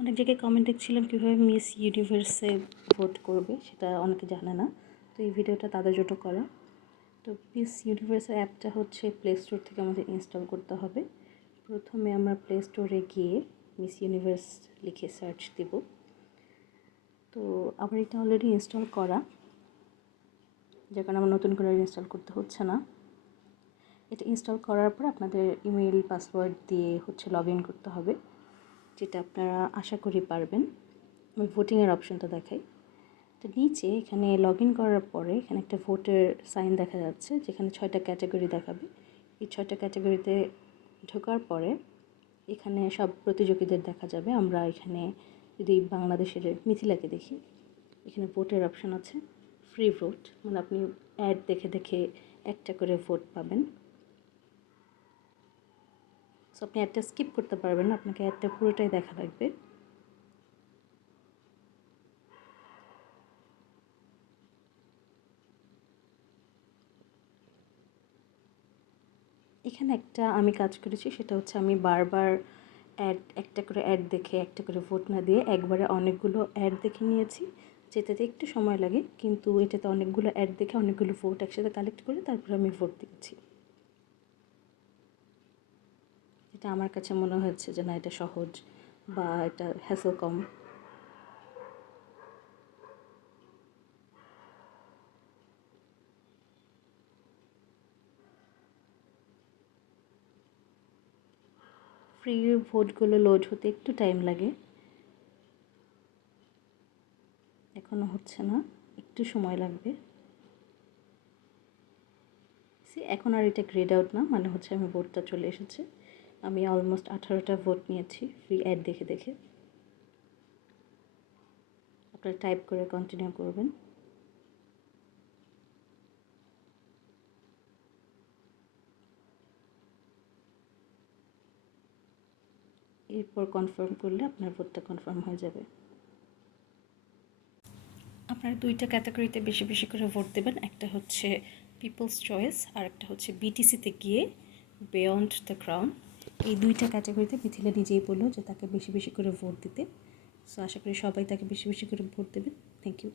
অনেক জায়গায় কমেন্ট দেখছিলাম কীভাবে মিস ইউনিভার্সে ভোট করবে, সেটা অনেকে জানে না। তো এই ভিডিওটা তাদের জন্য করা। তো মিস ইউনিভার্সের অ্যাপটা হচ্ছে প্লে স্টোর থেকে আমাদের ইনস্টল করতে হবে। প্রথমে আমরা প্লে স্টোরে গিয়ে মিস ইউনিভার্স লিখে সার্চ দেব। তো আমার এটা অলরেডি ইনস্টল করা, যার কারণে আমার নতুন করে ইনস্টল করতে হচ্ছে না। এটা ইনস্টল করার পর আপনাদের ইমেল পাসওয়ার্ড দিয়ে হচ্ছে লগ ইন করতে হবে, যেটা আপনারা আশা করি পারবেন। আমি ভোটিংয়ের অপশনটা দেখাই। তো নিচে এখানে লগ ইন করার পরে এখানে একটা ভোটের সাইন দেখা যাচ্ছে, যেখানে 6টা ক্যাটাগরি দেখাবে। এই 6টা ক্যাটাগরিতে ঢোকার পরে এখানে সব প্রতিযোগীদের দেখা যাবে। আমরা এখানে যদি বাংলাদেশের মিথিলাকে দেখি, এখানে ভোটের অপশন আছে, ফ্রি ভোট, মানে আপনি অ্যাড দেখে দেখে একটা করে ভোট পাবেন। সো আপনি অ্যাডটা স্কিপ করতে পারবেন না, আপনাকে অ্যাডটা পুরোটাই দেখা লাগবে। এখানে একটা আমি কাজ করেছি, সেটা হচ্ছে আমি বারবার একটা করে অ্যাড দেখে একটা করে ভোট না দিয়ে একবারে অনেকগুলো অ্যাড দেখে নিয়েছি, যেটাতে একটু সময় লাগে, কিন্তু এটাতে অনেকগুলো অ্যাড দেখে অনেকগুলো ভোট একসাথে কালেক্ট করে তারপরে আমি ভোট দিয়েছি। এটা আমার কাছে মনে হয়েছে যে না, এটা সহজ বা এটা হ্যাসেল কম। ফ্রি ভোটগুলো লোড হতে একটু টাইম লাগে, এখনও হচ্ছে না, একটু সময় লাগবে। এখন আর এটা গ্রেড আউট না, মানে হচ্ছে আমি ভোটটা চলে এসেছে। আমি অলমোস্ট 18টা ভোট নিয়েছি ফ্রি অ্যাড দেখে দেখে। আপনারা টাইপ করে কন্টিনিউ করবেন। এরপর কনফার্ম করলে আপনার ভোটটা কনফার্ম হয়ে যাবে। আপনারা 2টা ক্যাটাগরিতে বেশি বেশি করে ভোট দেবেন, একটা হচ্ছে পিপলস চয়েস আর একটা হচ্ছে বিটিসিতে গিয়ে বিয়ন্ড দ্য ক্রাউন। এই 2টা ক্যাটাগরিতে মিথিলা নিজেই বললো যে তাকে বেশি বেশি করে ভোট দিতে। সো আশা করি সবাই তাকে বেশি বেশি করে ভোট দেবেন। Thank you.